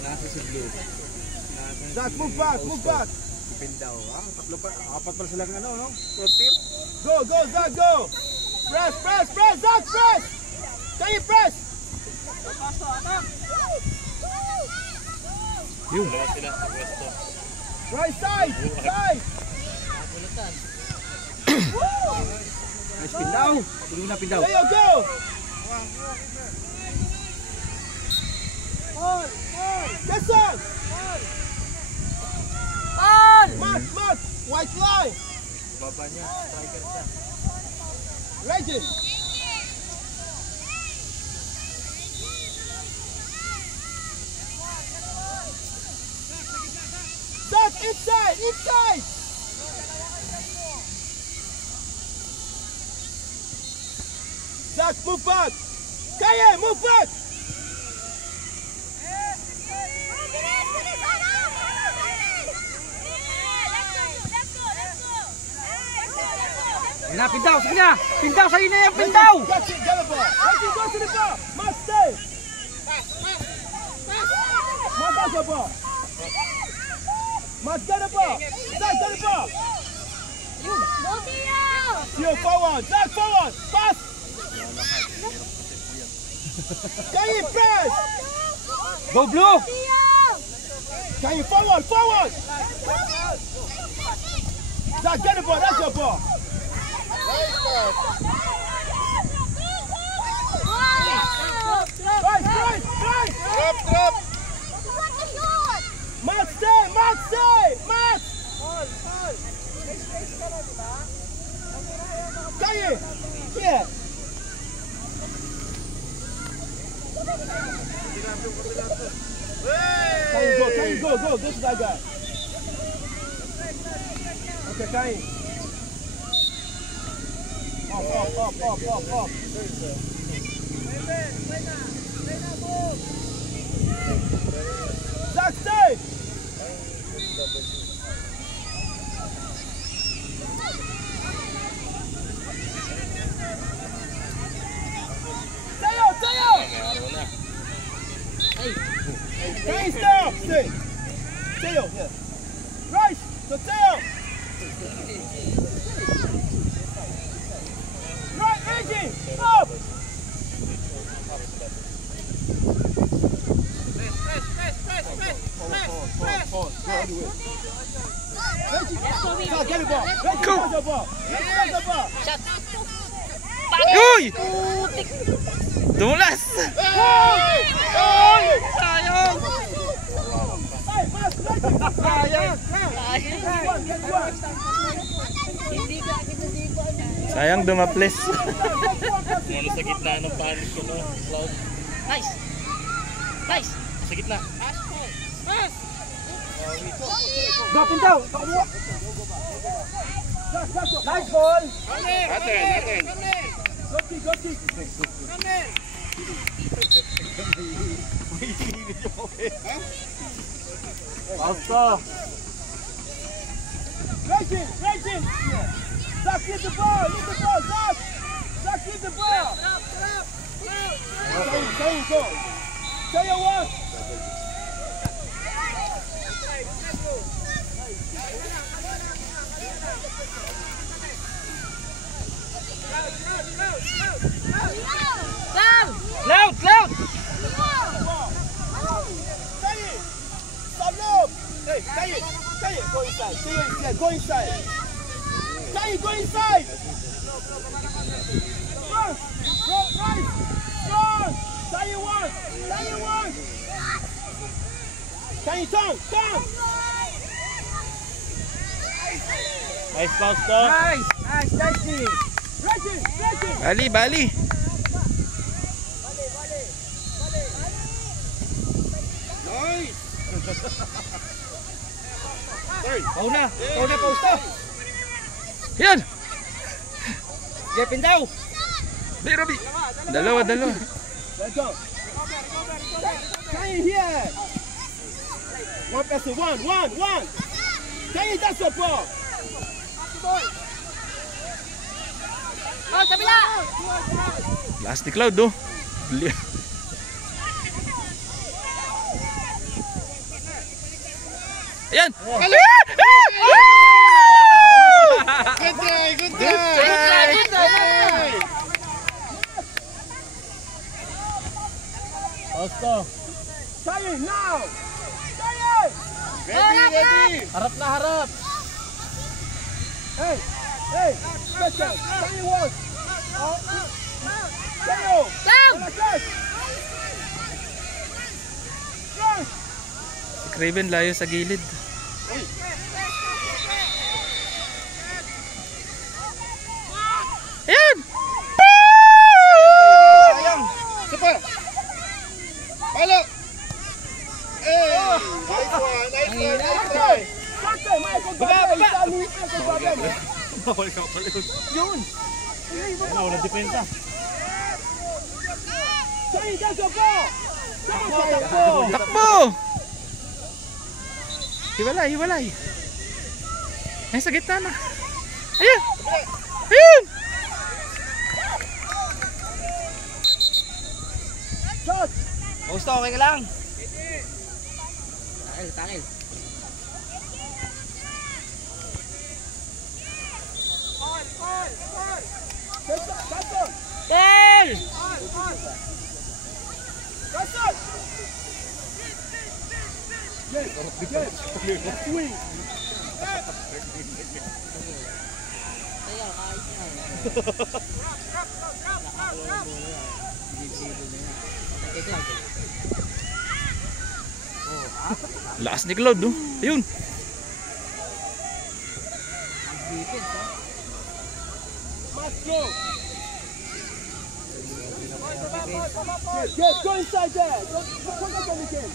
Nasa si Blue. Zach, move back, move back. Pindaw. Tatlo pa, apat pa sila ng ano, no? Frontier. Go, go, Zach, go. Press, press, press, Zach, press. Kaya press. Yung. Right side, side. Nice pindaw. Tuloy na pindaw. There you go. This one. Max, Max, white line. Baba niya, striker siya. Reggie. Zach, inside, inside. Zach, move back. Kaya, move back. Yan na, pindaw, sige na! Pindaw, sa'yo na yan, pindaw! Catch it, get the ball. Reggie, go to the ball. Max, stay. Max, get the ball. Max, get the ball. Zach, get the ball. Yo, forward. Zach, forward. Pass. Kaya, press. Go Blue! Kaya, forward, forward. Zach, get the ball. That's your ball. Right, right, right. Drop. Max, stay, Max, stay. Max. Kaya. Yeah. Can you go, go to that guy. Okay, Kai. Off. Zach, stay. Hey, stop! Stay! Tail, yeah. Right! The tail! Right, Reggie! Up! Get the ball! Reggie, get the ball! Get the ball! Uy! Tumulas! Sayang! Sayang dumaples. Ano sa gitna ng panik ko, no? Cloud. Nice! Sa gitna. Go, pindaw! Nice ball! Natin. Go kick! Basta! Reggie! Zach, get the ball! Zach! Zach, get the ball! Go! Say your one! Loud! Hey, say it! Go inside! Go inside! Say it! Go inside! Run! Say you want! Say it turn! Nice bounce, to. Nice! Reggie! Bali! Pauna, pausta! Yan! Get pindaw! Birabi! Dalawa! Let's go! Can you hear? One person, one! Can you that's your ball? Last ni Cloud, oh. Ayan! Good try, good try. Good try. Osto. Tayo now. Tayo. Ready. Harap na harap. Hey, special. Tayo one. Tayo. Si Craven layo sa gilid. Ayan! Sayang. Super. Palo. Hey, nice one, nice try. Bawal ka pala yun. Yun. Ano, wala depensa. Tayo, takbo. Takbo! Hiwalay, hiwalay. Ay, sa gitna na. Ayan! Ayan! Shot. Osto, okay ka lang? Takil. Tel! Swing. Lakas ni Cloud, oh. Ayun. Must go. Yes, go inside there. Don't forget them again.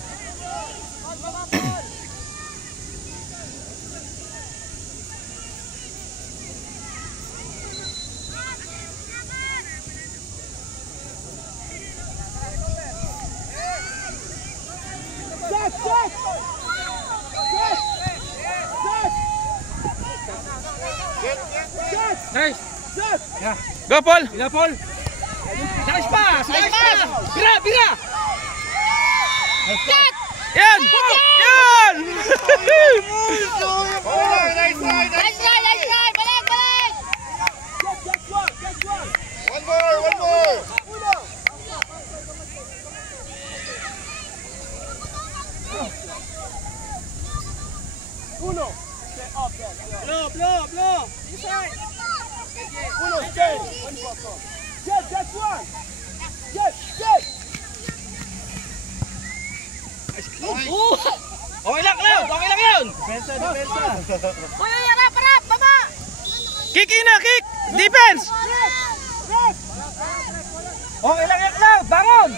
Nice! Go, Paul! Bira, Paul! Nice pa! Nice pa! Bira! Bira! Yan! Yan! Nice try. One more. Uno. Stay up there. Blow! Uno, stay. One more. Get one. Get. Okay lang, Cloud! Okay lang yun! Depensa. Kick in na, kick! Defense! Okay lang yan, Cloud! Bangon!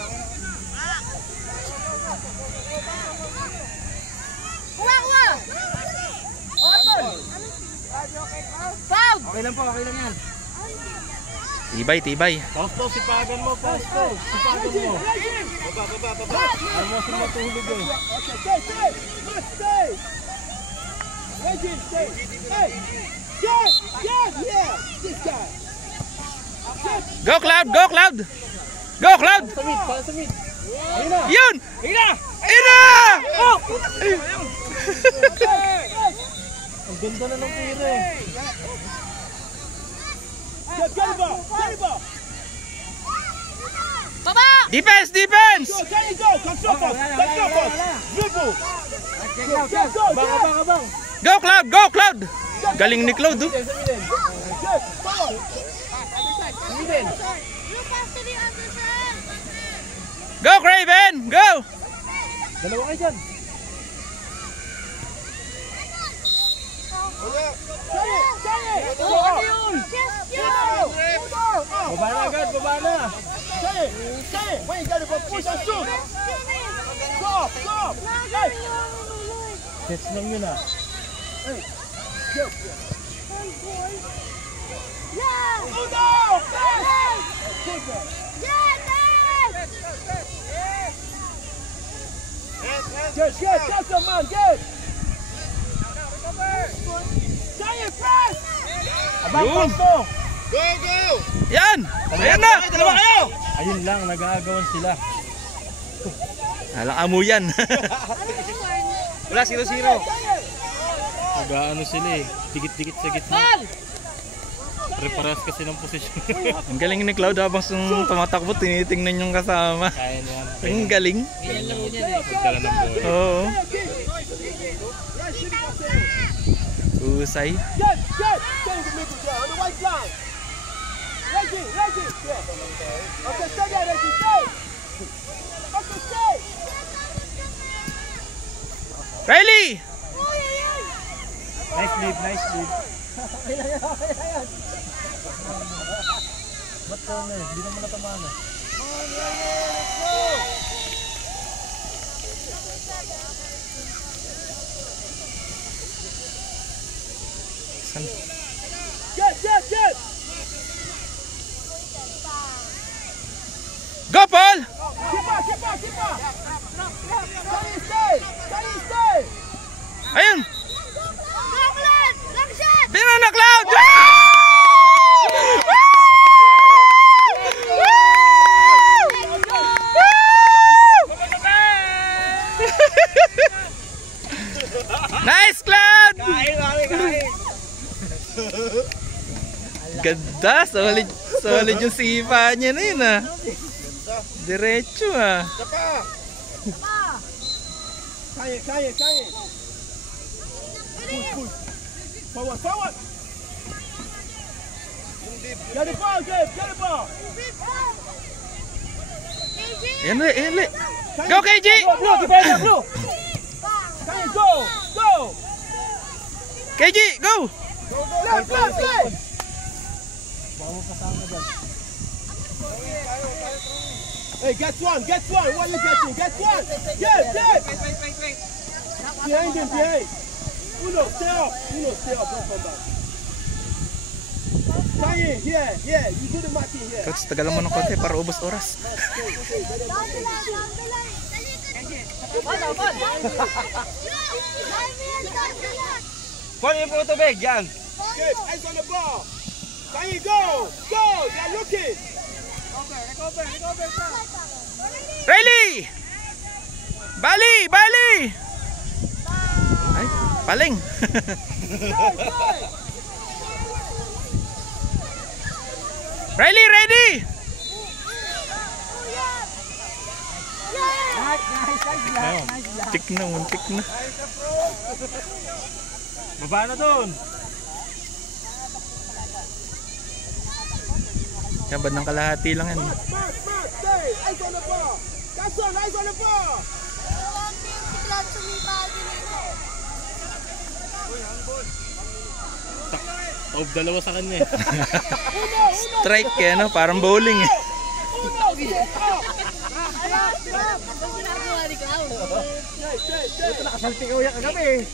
Okay lang yan. Tibay. Fausto, sipagan mo, Fausto. Sipagan mo. Baba. Ayaw mo sila matulog eh. Okay, stay. Must stay. Reggie, stay. Hey. Yeah. This guy. Go, Cloud! Go, Cloud! Sa mid. Yun! Ina! Ina! Oh! Ang ganda na ng tira eh. Get the ball. Defense! Go, there you go. Control first. Dribble. Go. Abang! Go, Cloud! Galing ni Cloud, oh. Yes, follow. Go, Craven! Go! Dalawa kayo dyan. Baba na agad, baba na. Say it. When you got it, push and shoot. Go. Hey. Sets lang yun ah. Get, that's a man, get! Say it, press! Abang, Yun. Fausto. Go! Yan! Ayan na! Dalawa kayo! Ayun lang, nag-aagawan sila. Alang amo yan. Wala, 0-0. Nag-ano sila eh. Dikit-dikit sa gitna. Pare-parehas kasi ng posisyon. Ang galing ni Cloud habang tumatakbo, tinitingnan yung kasama. Kaya niyan. Ang galing. Magdala ng bola. Oo. Usay. Yes, yes. Stay in the middle there, on the white line. Reggie. Yeah. Okay, stay there, Reggie, stay. Okay, stay. Riley! Nice lead, nice lead. Ba't ka na eh? Hindi naman natamaan eh. Yes. Go, Paul! Keep on. Stay. Ayun! Long shot! Bino na, Cloud! Nice, Cloud! Kain. Ganda, solid yung sipa niya na yun ah. Diretso ah. Kaya. Push. Forward. Get the ball, Gabe. Get the ball. Yan le. Go, KG! Blue, defender, blue. Kaya, go. KG, go! Left. Hey, get one. What you getting? Get one. Get. Behind him. Uno, stay up. Don't come back. Kaya, here. You do the marking here. Coach, tagalan mo ng konti para ubos oras. Paul, yung po tubig, yan. Good, eyes on the ball. Kaya, go. You're looking. Riley! Bali! Ay, paling. Riley, ready! Muntik na. Baba na doon. Yan, bad ng kalahati lang yan. Mark, stay. Eyes on the ball. That's on, eyes on the ball. Taob dalawa sa kanya eh. Strike kaya no, parang bowling eh. Nakasalti ka uyak kagabi.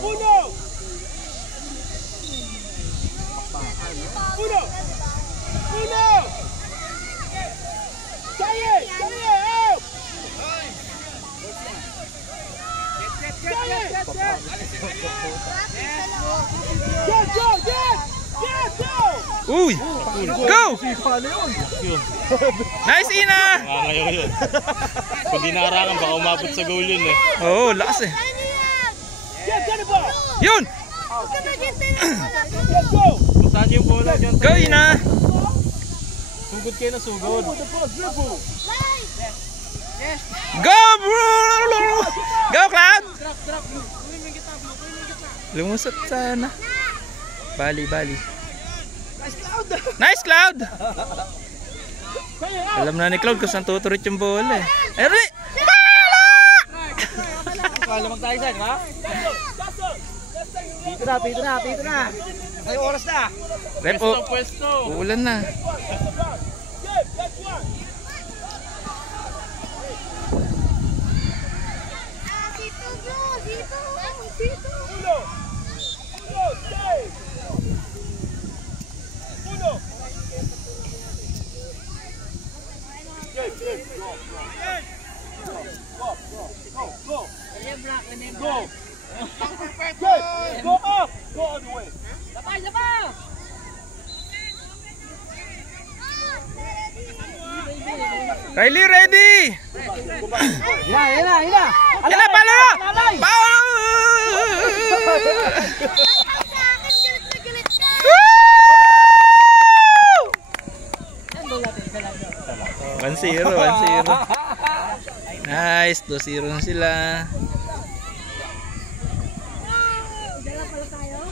Uno. Kaya, out. Go. Uy! Go! Yun. Nice, Ina! Ngayon yun. Kung di nakarangan, baka umabot sa goal yun eh. Oo, lakas eh. Get the ball. Yun! Let's go. Saan yung bola dyan? Go, Ina! Sugod kayo na sugod. The ball dribble. Go, bro! Go, Cloud! Lumusot sana. Bali. Nice, Cloud! Alam na ni Cloud kung saan tuturit yung bola eh. Erli! Lamag tayo saan, ha? Dito na. Ay, oras na. Repo, Pwesto. uulan na. Go up. Go all the way. Riley, ready! Yan na. Yan na, palo na! Palo! Woo! 1-0. Nice, 2-0 na sila. Dala pala tayo.